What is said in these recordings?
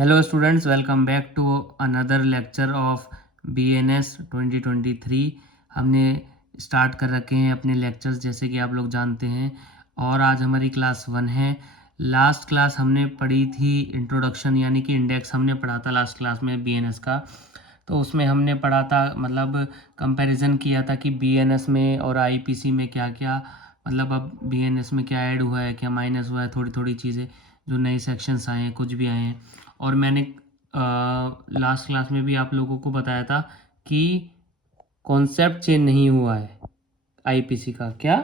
Hello students, welcome back to another lecture of BNS 2023। हमने start कर रखे हैं अपने लेक्चर्स, जैसे कि आप लोग जानते हैं। और आज हमारी क्लास 1 है। लास्ट क्लास हमने पढ़ी थी इंट्रोडक्शन, यानी कि इंडेक्स हमने पढ़ा था लास्ट क्लास में BNS का। तो उसमें हमने पढ़ा था, मतलब कंपैरिजन किया था कि BNS में और IPC में क्या क्या, मतलब अब BNS में क्या ऐड हुआ है, क्या माइनस हुआ है, थोड़ी थोड़ी चीज़ें जो नए सेक्शंस आए हैं, कुछ भी आए हैं। और मैंने लास्ट क्लास में भी आप लोगों को बताया था कि कॉन्सेप्ट चेंज नहीं हुआ है IPC का। क्या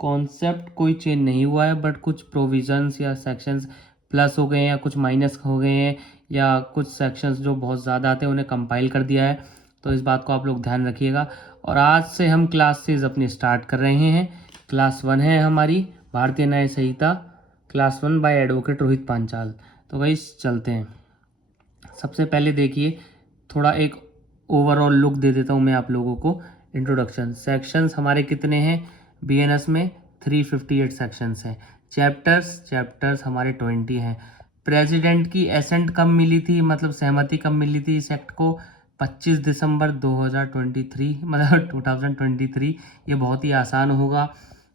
कॉन्सेप्ट कोई चेंज नहीं हुआ है, बट कुछ प्रोविजंस या सेक्शंस प्लस हो गए हैं या कुछ माइनस हो गए हैं, या कुछ सेक्शंस जो बहुत ज़्यादा आते हैं उन्हें कंपाइल कर दिया है। तो इस बात को आप लोग ध्यान रखिएगा। और आज से हम क्लासेस अपनी स्टार्ट कर रहे हैं। क्लास 1 है हमारी Bharatiya Nyaya Sanhita, class 1 by advocate Rohit Panchal. तो गाइस चलते हैं। सबसे पहले देखिए, थोड़ा एक ओवरऑल लुक दे देता हूँ मैं आप लोगों को। इंट्रोडक्शन। सेक्शंस हमारे कितने हैं BNS में? 358 सेक्शंस हैं। चैप्टर्स हमारे 20 हैं। प्रेसिडेंट की एसेंट कब मिली थी, मतलब सहमति कब मिली थी इस एक्ट को? 25 दिसंबर 2023, मतलब 2023। ये बहुत ही आसान होगा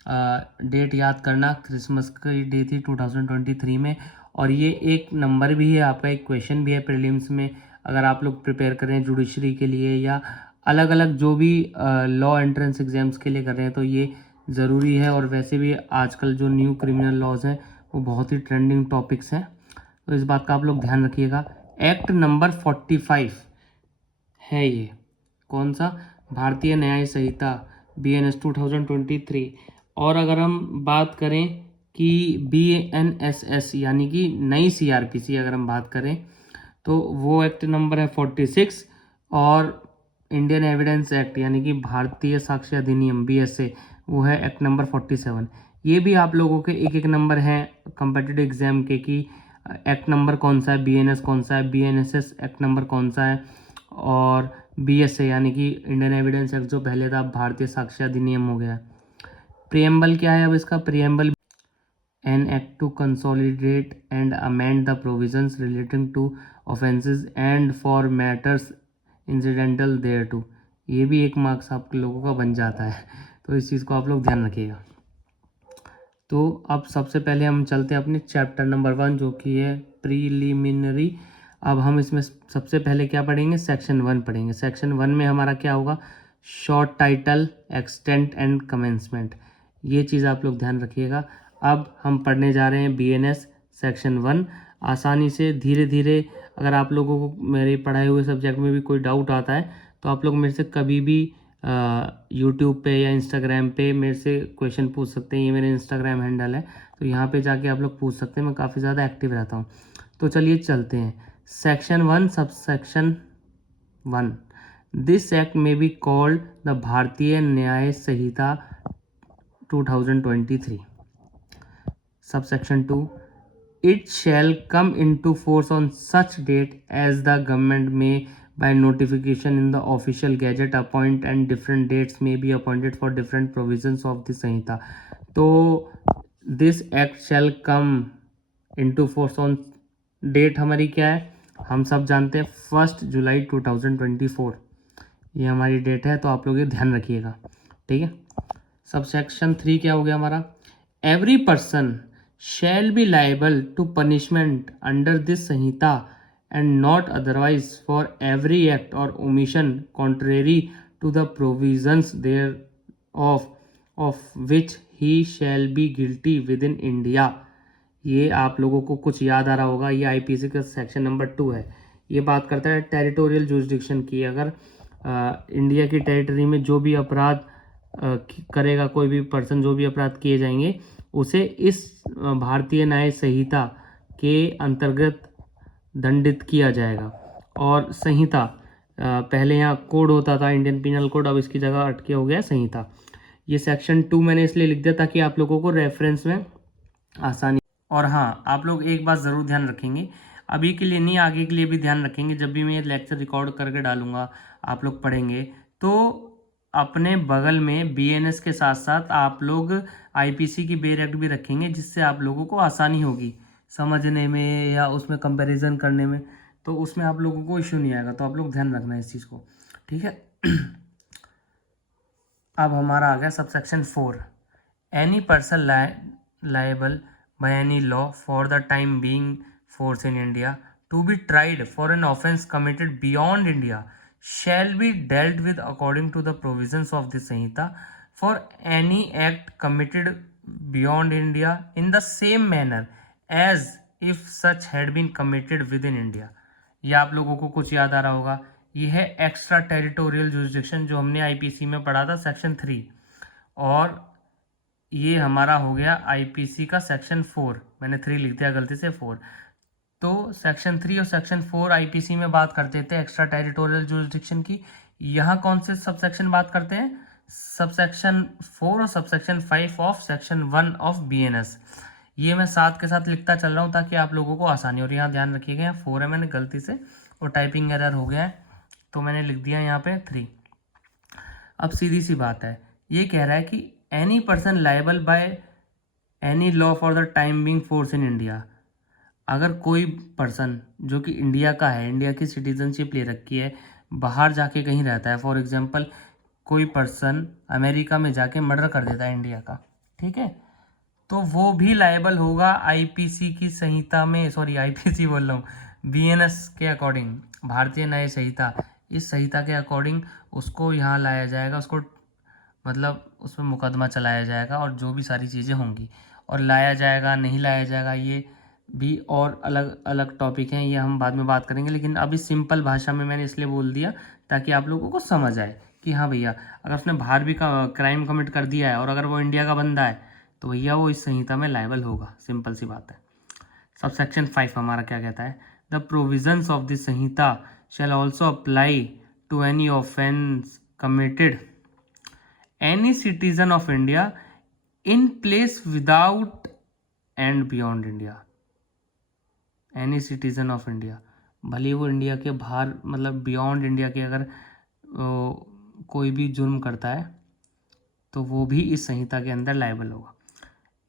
डेट याद करना। क्रिसमस की डे थी 2023 में। और ये एक नंबर भी है आपका, एक क्वेश्चन भी है प्रीलिम्स में, अगर आप लोग प्रिपेयर करें जुडिशरी के लिए या अलग अलग जो भी लॉ एंट्रेंस एग्जाम्स के लिए कर रहे हैं, तो ये ज़रूरी है। और वैसे भी आजकल जो न्यू क्रिमिनल लॉज हैं वो बहुत ही ट्रेंडिंग टॉपिक्स हैं, तो इस बात का आप लोग ध्यान रखिएगा। एक्ट नंबर 45 है ये। कौन सा? भारतीय न्याय संहिता BNS 2023। और अगर हम बात करें कि BNSS यानी कि नई CRPC अगर हम बात करें, तो वो एक्ट नंबर है 46। और इंडियन एविडेंस एक्ट यानी कि भारतीय साक्ष्य अधिनियम BSA, वो है एक्ट नंबर 47। ये भी आप लोगों के एक एक नंबर हैं कम्पिटिटिव एग्जाम के, कि एक्ट नंबर कौन सा है, BNS कौन सा है, BNSS एक्ट नंबर कौन सा है, और BSA यानी कि इंडियन एविडेंस एक्ट जो पहले था, भारतीय साक्ष्य अधिनियम हो गया। प्रियम्बल क्या है अब इसका? Preamble an act to consolidate and amend the provisions relating to offences and for matters incidental thereto. ये भी एक मार्क्स आप लोगों का बन जाता है, तो इस चीज़ को आप लोग ध्यान रखिएगा। तो अब सबसे पहले हम चलते हैं अपने चैप्टर नंबर 1, जो कि है प्रीलिमिनरी। अब हम इसमें सबसे पहले क्या पढ़ेंगे? सेक्शन 1 पढ़ेंगे। सेक्शन 1 में हमारा क्या होगा? Short title, extent and commencement. ये चीज़ आप लोग ध्यान रखिएगा। अब हम पढ़ने जा रहे हैं BNS सेक्शन 1 आसानी से, धीरे धीरे। अगर आप लोगों को मेरे पढ़ाए हुए सब्जेक्ट में भी कोई डाउट आता है, तो आप लोग मेरे से कभी भी यूट्यूब पे या इंस्टाग्राम पे मेरे से क्वेश्चन पूछ सकते हैं। ये मेरे इंस्टाग्राम हैंडल है, तो यहाँ पे जाके आप लोग पूछ सकते हैं। मैं काफ़ी ज़्यादा एक्टिव रहता हूँ। तो चलिए चलते हैं। Section 1, sub section 1। This act में बी कॉल्ड द भारतीय न्याय संहिता 2023। Subsection 2. It shall come into force on such date as the government may by notification in the official gazette appoint, and different dates may be appointed for different provisions of the संहिता। तो this act shall come into force on date हमारी क्या है? हम सब जानते हैं 1 जुलाई 2024, ये हमारी डेट है। तो आप लोग ये ध्यान रखिएगा, ठीक है। सब सेक्शन 3 क्या हो गया हमारा? Every person shall be liable to punishment under this Samhita and not otherwise for every act or omission contrary to the provisions thereof of which he shall be guilty within India। ये आप लोगों को कुछ याद आ रहा होगा, ये IPC का सेक्शन नंबर 2 है। ये बात करता है टेरिटोरियल जुरिस्डिक्शन की। अगर इंडिया की टेरिटरी में जो भी अपराध करेगा कोई भी पर्सन, जो भी अपराध किए जाएंगे, उसे इस भारतीय न्याय संहिता के अंतर्गत दंडित किया जाएगा। और संहिता, पहले यहाँ कोड होता था इंडियन पिनल कोड, अब इसकी जगह अटके हो गया संहिता। ये सेक्शन 2 मैंने इसलिए लिख दिया ताकि आप लोगों को रेफरेंस में आसानी। और हाँ, आप लोग एक बात ज़रूर ध्यान रखेंगे, अभी के लिए नहीं आगे के लिए भी ध्यान रखेंगे। जब भी मैं लेक्चर रिकॉर्ड करके डालूंगा, आप लोग पढ़ेंगे, तो अपने बगल में BNS के साथ साथ आप लोग IPC की बेर एक्ट भी रखेंगे, जिससे आप लोगों को आसानी होगी समझने में या उसमें कंपैरिजन करने में। तो उसमें आप लोगों को इश्यू नहीं आएगा, तो आप लोग ध्यान रखना इस चीज़ को, ठीक है। अब हमारा आ गया subsection 4, any person liable by any law for the time being force in India to be tried for an offence committed beyond India shall be dealt with according to the provisions of this Samhita for any act committed beyond India in the same manner as if such had been committed within India। ये आप लोगों को कुछ याद आ रहा होगा, ये है एक्स्ट्रा टेरिटोरियल जुरिस्डिक्शन जो हमने आईपीसी में पढ़ा था सेक्शन 3, और ये हमारा हो गया आईपीसी का सेक्शन 4, मैंने 3 लिख दिया गलती से 4। तो सेक्शन 3 और सेक्शन 4 आईपीसी में बात करते थे एक्स्ट्रा टेरिटोरियल जुरिस्डिक्शन की। यहाँ कौन से सबसेक्शन बात करते हैं? सबसेक्शन 4 और subsection 5 of section 1 of BNS. ये मैं साथ के साथ लिखता चल रहा हूँ ताकि आप लोगों को आसानी हो। और यहाँ ध्यान रखिएगा, यहाँ 4 है मैंने गलती से, और टाइपिंग एरर हो गया है तो मैंने लिख दिया यहाँ पे 3। अब सीधी सी बात है, ये कह रहा है कि any person liable by any law for the time being force in India. अगर कोई पर्सन जो कि इंडिया का है, इंडिया की सिटीजनशिप ले रखी है, बाहर जाके कहीं रहता है, फॉर एग्जांपल कोई पर्सन अमेरिका में जाके मर्डर कर देता है इंडिया का, ठीक है, तो वो भी लायबल होगा आईपीसी की संहिता में, सॉरी आईपीसी बोल रहा हूँ, बीएनएस के अकॉर्डिंग, भारतीय न्याय संहिता, इस संहिता के अकॉर्डिंग उसको यहाँ लाया जाएगा, उसको मतलब उसमें मुकदमा चलाया जाएगा और जो भी सारी चीज़ें होंगी। और लाया जाएगा नहीं लाया जाएगा ये भी और अलग अलग टॉपिक हैं, ये हम बाद में बात करेंगे, लेकिन अभी सिंपल भाषा में मैंने इसलिए बोल दिया ताकि आप लोगों को समझ आए कि हाँ भैया, अगर उसने बाहर भी क्राइम कमिट कर दिया है और अगर वो इंडिया का बंदा है तो भैया वो इस संहिता में लायबल होगा, सिंपल सी बात है। सबसेक्शन 5 हमारा क्या कहता है? The provisions of this Sanhita shall also apply to any offence committed any citizen of India in place without and beyond India. Any citizen of India, भले वो इंडिया के बाहर मतलब बियॉन्ड इंडिया के अगर कोई भी जुर्म करता है तो वो भी इस संहिता के अंदर लायबल होगा।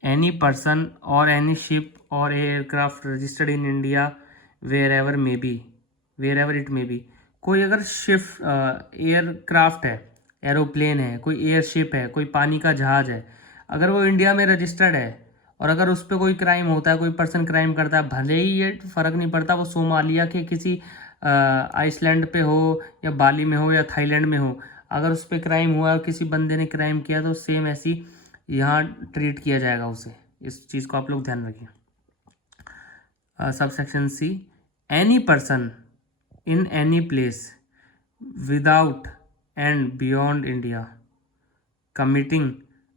एनी पर्सन और एनी शिप और aircraft registered in India wherever it may be. कोई अगर शिप एयरक्राफ्ट है, एरोप्लेन है, कोई एयरशिप है, कोई पानी का जहाज़ है, अगर वो इंडिया में रजिस्टर्ड है और अगर उस पर कोई क्राइम होता है, कोई पर्सन क्राइम करता है, भले ही ये फ़र्क नहीं पड़ता वो सोमालिया के किसी आइसलैंड पे हो या बाली में हो या थाईलैंड में हो, अगर उस पर क्राइम हुआ और किसी बंदे ने क्राइम किया तो सेम ऐसी यहाँ ट्रीट किया जाएगा उसे। इस चीज़ को आप लोग ध्यान रखिए। Subsection C, any person in any place without and beyond India committing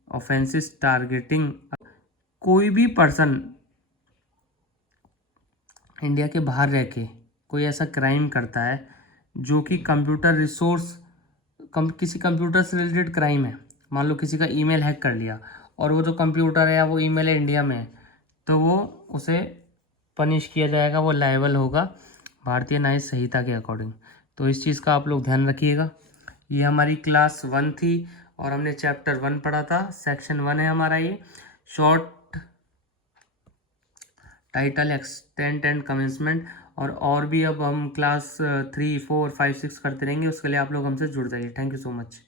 offences targeting. कोई भी पर्सन इंडिया के बाहर रह के कोई ऐसा क्राइम करता है जो कि कंप्यूटर रिसोर्स किसी कंप्यूटर से रिलेटेड क्राइम है, मान लो किसी का ईमेल हैक कर लिया और वो जो कंप्यूटर है या वो ईमेल है इंडिया में, तो वो उसे पनिश किया जाएगा, वो लायबल होगा भारतीय न्याय संहिता के अकॉर्डिंग। तो इस चीज़ का आप लोग ध्यान रखिएगा। ये हमारी क्लास 1 थी और हमने चैप्टर 1 पढ़ा था, सेक्शन 1 है हमारा ये। Short title, extent and commencement, और भी अब हम क्लास 3, 4, 5, 6 करते रहेंगे। उसके लिए आप लोग हमसे जुड़ जाइए। Thank you so much.